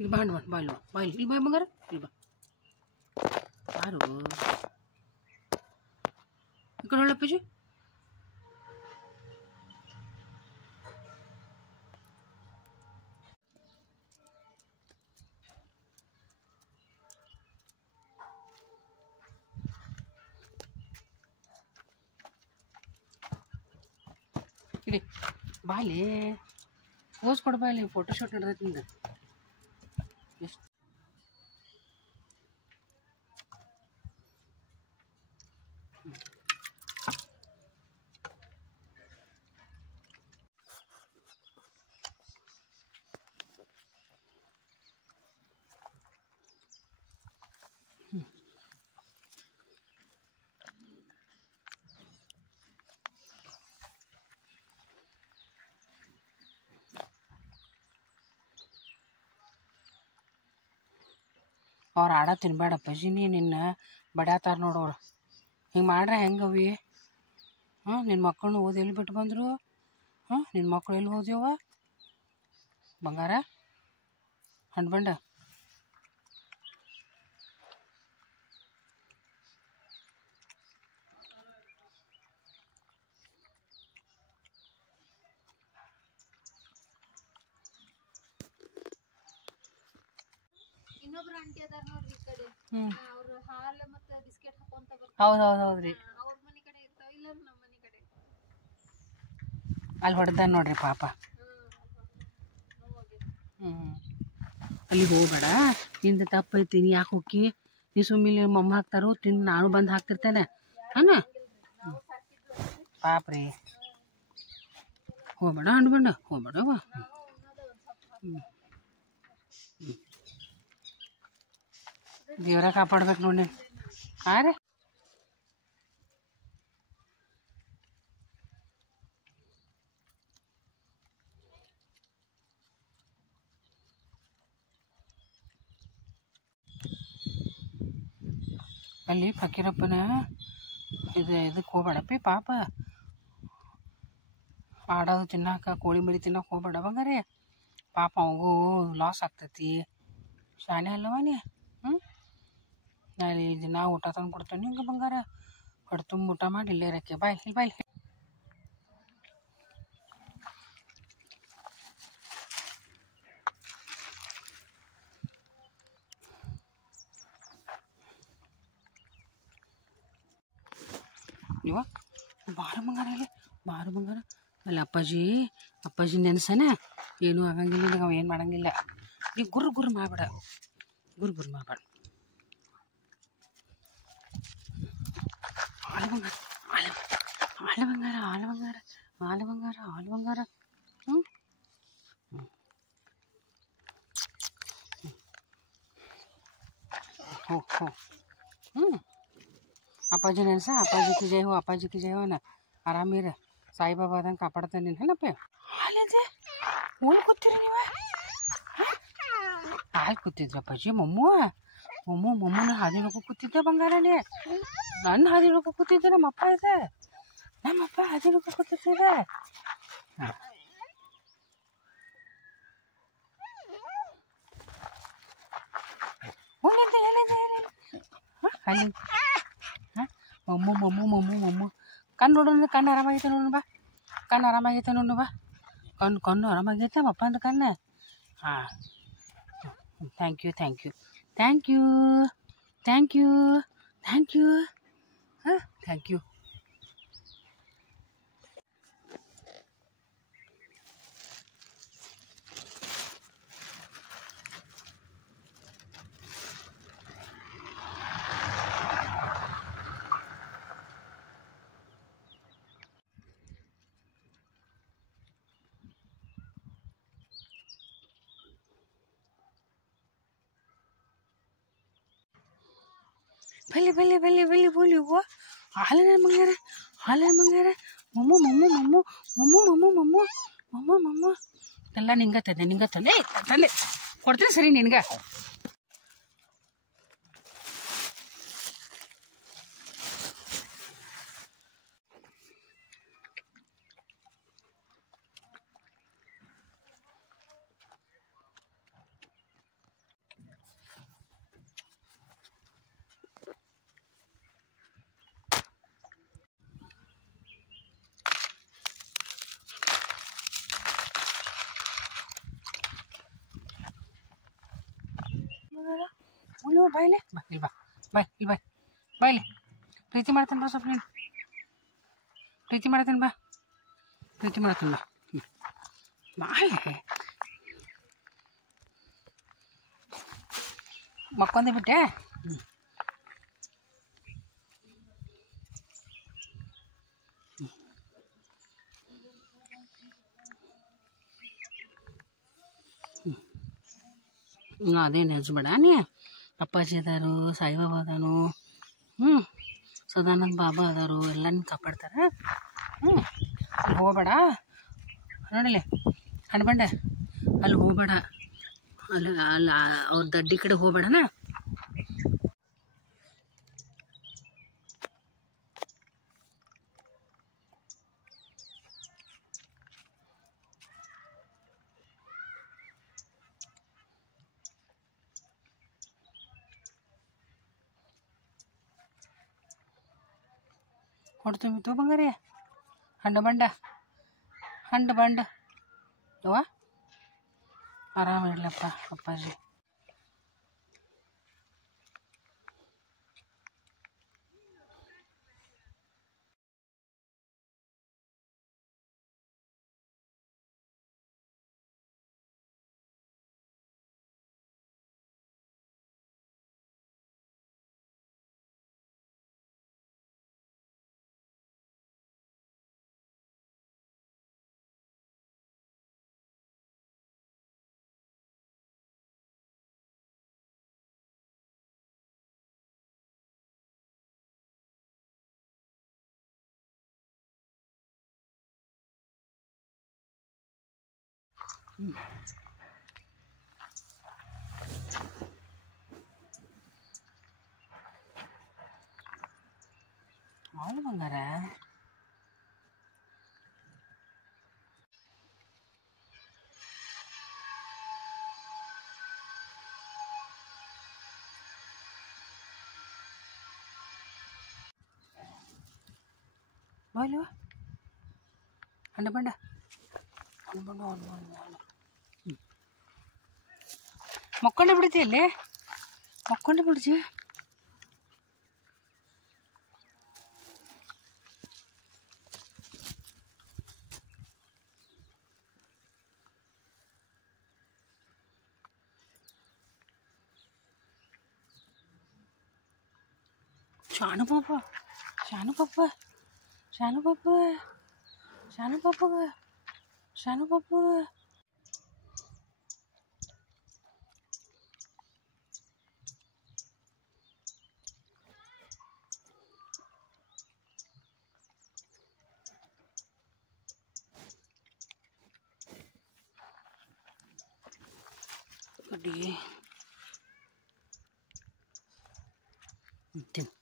ಇಲ್ಲಿ ಬಾ ಹಣ್ಣು ಬಾ ಇಲ್ಲಿ ಬಾ ಇಲ್ಲಿ ಬಾ ಬಂಗಾರ ಇಲ್ಲಿ ಬಾ ಯಾರು ಈ ಕಡೆ ಒಳ್ಳಪ್ಪಜಿ ಇಡಿ ಬಾಲಿ ಪೋಸ್ ಕೊಡ ಬಾಲಿ ಫೋಟೋ ಶೂಟ್ ನಡೆದೈತಿ ನಿಂದ ಎಷ್ಟು ಅವ್ರು ಆಡ ತಿನ್ಬೇಡ ಪಜಿನಿ ನಿನ್ನ ಬಡ್ಯಾತಾರ ನೋಡೋರು ಹಿಂಗೆ ಮಾಡ್ರೆ ಹೆಂಗವಿ ಹಾಂ ನಿನ್ನ ಮಕ್ಕಳನ್ನ ಓದಿ ಎಲ್ಲಿ ಬಿಟ್ಟು ಬಂದರು ಹಾಂ ನಿನ್ನ ಮಕ್ಕಳು ಎಲ್ಲಿ ಹೋದ್ಯವ ಬಂಗಾರ ಹಣ್ಣು ಬಂಡ ಇನ್ನೊಬ್ರು ಆಂಟಿ ಅದಾರ ನೋಡ್ರಿ ಈ ಕಡೆ ಅವ್ರ ಹಾಲು ಮತ್ತೆ ಬಿಸ್ಕೆಟ್ ಹಾಕೊಂತ ಬರ್ತಾರೆ ಹೌದು ಹೌದು ಹೌದ್ರಿ ಅವ್ರ ಮನೆ ಕಡೆ ಇರ್ತಾವ ಇಲ್ಲ ನಮ್ಮ ಮನೆ ಕಡೆ ಅಲ್ಲಿ ಹೊಡೆದ ನೋಡ್ರಿ ಪಾಪ ಅಲ್ಲಿ ಹೋಗ್ಬೇಡ ನಿಂದ ತಪ್ಪೈತಿ ನೀ ಯಾಕೆ ಹೋಗಿ ನೀ ಸುಮ್ಮನೆ ಮಮ್ಮ ಹಾಕ್ತಾರೋ ತಿಂದು ನಾನು ಬಂದು ಹಾಕ್ತಿರ್ತೇನೆ ಹಾನ ಪಾಪ ರೀ ಹೋಗ್ಬೇಡ ಹಣ್ಣು ಬಣ್ಣ ಹೋಗ್ಬೇಡವ ದೇವ್ರ ಕಾಪಾಡ್ಬೇಕು ನೋಡಿ ಹಾಂ ರೀ ಅಲ್ಲಿ ಫಕೀರಪ್ಪನ ಇದಕ್ಕೆ ಹೋಗ್ಬೇಡಪ್ಪಿ ಪಾಪ ಆಡೋದು ತಿನ್ನಕ್ಕೆ ಕೋಳಿ ಮರಿ ತಿನ್ನಕ್ಕೆ ಹೋಗ್ಬೇಡ ಬಂಗಾರಿ ಪಾಪ ಅವಂಗೂ ಲಾಸ್ ಆಗ್ತೈತಿ ಶಾನೆ ಅಲ್ಲವ ನೀ ನಾನು ದಿನ ಊಟ ತಂದು ಕೊಡ್ತೇನೆ ಹಿಂಗೆ ಬಂಗಾರ ಹೊಟ್ಟೆ ತುಂಬ ಊಟ ಮಾಡಿ ಇಲ್ಲೇ ಇರಕ್ಕೆ ಬಾಯ್ ಇಲ್ಲಿ ಬಾಯ್ ಇವ ಬಾರು ಬಂಗಾರ ಅಲ್ಲಿ ಬಾರು ಬಂಗಾರ ಅಲ್ಲಿ ಅಪ್ಪಾಜಿ ನೆನ್ಸನ ಏನೂ ಆಗಂಗಿಲ್ಲ ಈಗ ಅವ ಏನು ಮಾಡಂಗಿಲ್ಲ ಈಗ ಗುರು ಮಾಡಬೇಡ ಗುರು ಮಾಡಬೇಡ ಹಾಲು ಬಂಗಾರ ಹ್ಞೂ ಹ್ಞೂ ಅಪ್ಪಾಜಿ ನೆನ್ಸ ಅಪ್ಪಾಜಿ ಕಿ ಜೈ ಹೋ ನಾ ಆರಾಮಿರ ಸಾಯಿಬಾಬಾ ಅದಂಗೆ ಕಾಪಾಡ್ತಾನೆ ನೀನು ಏನಪ್ಪ ಹಾಲಿದೆ ಓಲ್ ಕೂತೀರಿ ನೀವು ಹಾಲು ಕೂತಿದ್ರ ಅಪ್ಪಾಜಿ ಮಮ್ಮನ ಹಾದಿ ನೋಡ್ಕೊ ಕೂತಿದ್ದೆ ಬಂಗಾರಲ್ಲಿ ನನ್ನ ಹಾದಿ ನೋಡ್ಕೊ ಕೂತಿದ್ದೆ ನಮ್ಮಪ್ಪ ಹಾದಿ ನೋಡ್ಕೊ ಕೂತಿದ್ದೆ ಹಾಂ ಅಲ್ಲಿ ಮಮ್ಮು ಕಣ್ಣು ನೋಡೋಣ ಕಣ್ಣು ಆರಾಮಾಗೈತೆ ನೋಡೋಣ ಬಾ ಕಣ್ಣು ಆರಾಮಾಗೈತೆ ನಮ್ಮಪ್ಪ ಅಂದ ಕಣ್ಣು ಹಾಂ ಥ್ಯಾಂಕ್ ಯು ಹಾಂ ಥ್ಯಾಂಕ್ ಯು ಬಲ್ಲಿ ಬೋಲಿ ಹೂವು ಹಾಲಿನ ಮಂಗಾರ ಮಮ್ಮು ಎಲ್ಲ ನಿಂಗ ತಂದೆ ಕೊಡ್ತೀನಿ ಸರಿ ನಿನ್ಗೆ ಉಳ್ಳಿ ಬಾಯ್ಲೆ ಬಾ ಇಲ್ಲಿ ಬಾ ಬಾಯ್ ಇಲ್ಲಿ ಬಾಯ್ ಬಾಯ್ಲಿ ಪ್ರೀತಿ ಮಾಡ್ತೇನೆ ಬಾ ಸ್ವಲ್ಪ ನೀನು ಪ್ರೀತಿ ಮಾಡ್ತೇನೆ ಬಾ ಪ್ರೀತಿ ಮಾಡ್ತೇನೆ ಬಾ ಬಾಯ್ಲೆ ಮಕ್ಕೊಂದೇ ಬಿಟ್ಟೆ ಅದೇನು ಹೆಜ್ಬೇಡ ನೀ ಅಪ್ಪಾಜಿ ಅದಾರು ಸಾಯಿಬಾಬಾ ಅದಾನು ಸದಾನಂದ ಬಾಬಾ ಅದಾರು ಎಲ್ಲ ನಿನ್ನ ಕಾಪಾಡ್ತಾರೆ ಅಲ್ಲಿ ಹೋಗಬೇಡ ನೋಡಿಲಿ ಹಣ್ಬಂಡೆ ಅಲ್ಲಿ ಹೋಗಬೇಡ ಅಲ್ಲಿ ಅವ್ರ ದಡ್ಡಿ ಕಡೆ ಹೋಗಬೇಡನಾ ಹೊಡ್ತುಂಬಿತ್ತು ಬಂಗಾರಿ ಹಂಡ ಬಂಡ ಯವ್ವ ಆರಾಮ ಇರ್ಲಪ್ಪ ಅಪ್ಪಾಜಿ ಹೌದು ಬಂಗಾರ ಬಾಯ್ಲವ ಹಂಡ ಬಂಡ ಮಕ್ಕೊಂಡೆ ಬಿಡ್ತಿ ಅಲ್ಲಿ ಮಕ್ಕೊಂಡೆ ಬಿಡ್ತಿ ಶಾನು ಪಾಪ ಶಾನು ಪಾಪ ಶಾನು ಪಾಪ ಶಾನು ಪಾಪ ಶಾನು ಪಾಪ ಕಡ್ಡಿ ತಿನ್ನು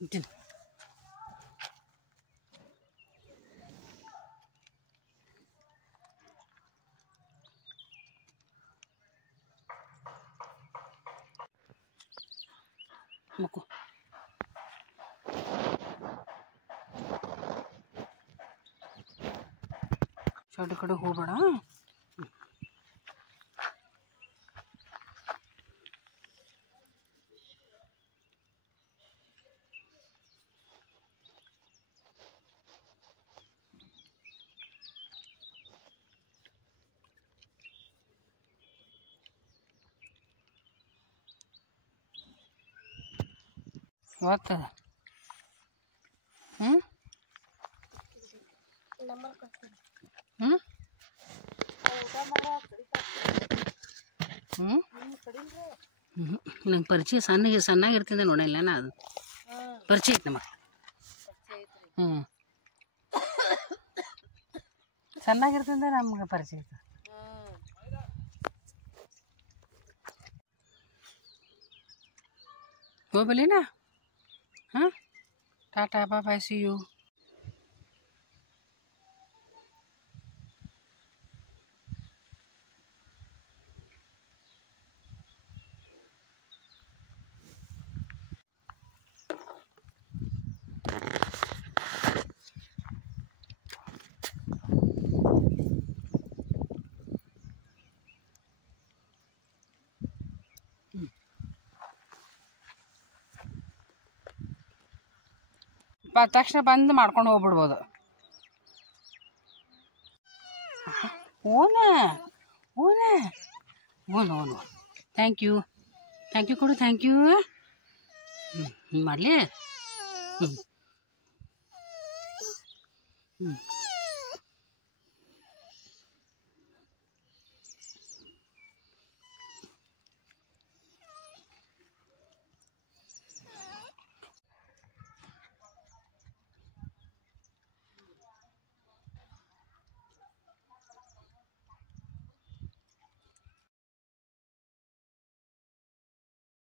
ತಿನ್ನು ಮಕ್ಕೋ ಶೆಡ್ ಕಡೆ ಹೋಗ್ಬೇಡ ಓದ್ತದ ಹ್ಞೂ ಹ್ಞೂ ಹ್ಞೂ ನಂಗೆ ಪರಿಚಯ ಸಣ್ಣಾಗಿರ್ತಿದ್ದೆ ನೋಡಿಲ್ಲ ನಾ ಅದು ಪರಿಚಯ ಐತೆ ನಮಗೆ. ಸಣ್ಣಾಗಿರ್ತಿದ್ದೆ ನಮ್ಗೆ ಪರಿಚಯ ಐತೆ. ಹೋಗ್ಬಲಿನಾ? ಹಾಂ, ಟಾಟಾ ಬಾಯ್, ಸಿ ಯು. ತಕ್ಷಣ ಬಂದು ಮಾಡ್ಕೊಂಡು ಹೋಗ್ಬಿಡ್ಬೋದು. ಓನಾ ಓನಾ ಓನು ಓನು ಥ್ಯಾಂಕ್ ಯು ಕೊಡು, ಥ್ಯಾಂಕ್ ಯು. ಮಾಡಲಿ.